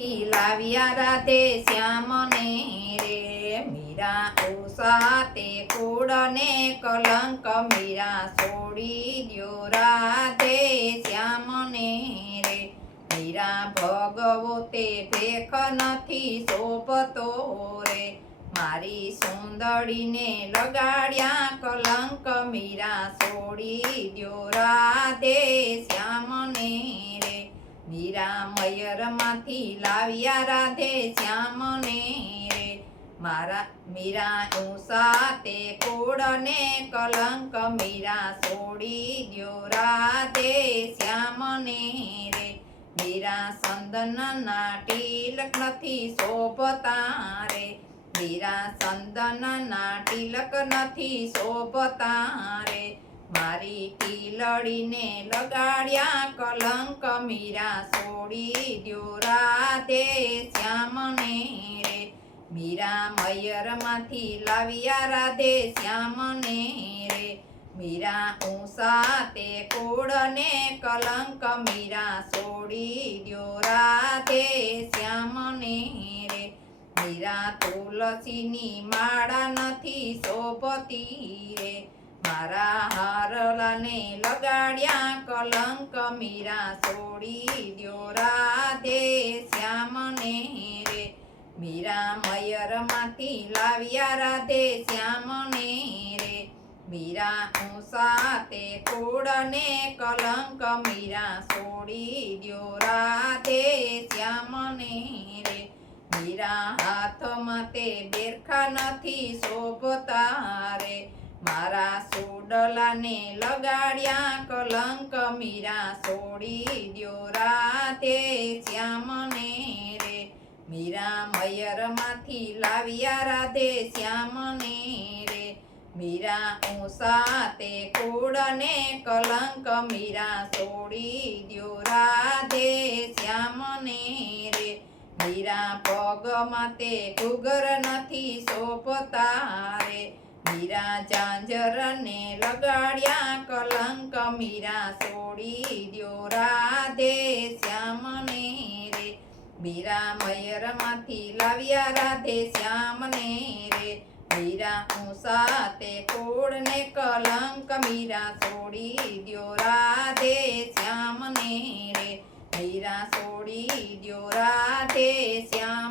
માંથી લાવ્યા રાધે શ્યામને રે મીરા ઉષા તે કૂડને કલંક મીરા છોડી દ્યો રાધે શ્યામને રે મીરા ભગવો તે ભેખ નથી શોભતો રે મારી સુંદરીને લગાડ્યા કલંક મીરા છોડી દ્યો રાધે શ્યામને રે મીરા મયરમાંથી લાવ્યા રાધે શ્યામને રે મારા મીરા ઉષા તે કૂડને કલંક મીરા છોડી દ્યો રાધે શ્યામને રે મીરા ચંદનના તિલક નથી શોભતા રે મીરા ચંદનના તિલક નથી શોભતા રે મારી ટીલડીને લગાડ્યા કલંક મીરા છોડી દ્યો રાધે શ્યામને રે મીરા મયરમાંથી લાવ્યા રાધે શ્યામને રે મીરા ઉષા તે કૂડને કલંક મીરા છોડી દ્યો રાધે શ્યામને રે મીરા તુલસીની માળા નથી શોભતી રે મારા હારલાને લગાડ્યા કલંક મીરા છોડી દ્યો રાધે શ્યામને રે મીરા મયરમાંથી લાવ્યા રાધે શ્યામને રે મીરા ઉષા તે કૂડને કલંક મીરા છોડી દ્યો રાધે શ્યામને રે મીરા હાથમાં તે બેરખા નથી શોભતા રે મારા સોડલાને લગાડ્યા કલંક મીરા છોડી દ્યો રાધે શ્યામને રે મીરા મયરમાંથી લાવ્યા રાધે શ્યામને રે મીરા ઉષા તે કૂડને કલંક મીરા છોડી દ્યો રાધે શ્યામને રે મીરા પગમાં તે ઘૂઘર નથી શોભતા રે મીરા ઝાંઝરને લગાડ્યા કલંક મીરા છોડી દ્યો રાધે શ્યામને રે મીરા મયરમાંથી લાવ્યા રાધે શ્યામને રે મીરા ઉષા તે કૂડને કલંક મીરા છોડી દ્યો રાધે શ્યામને રે મીરા છોડી દ્યો રાધે શ્યામ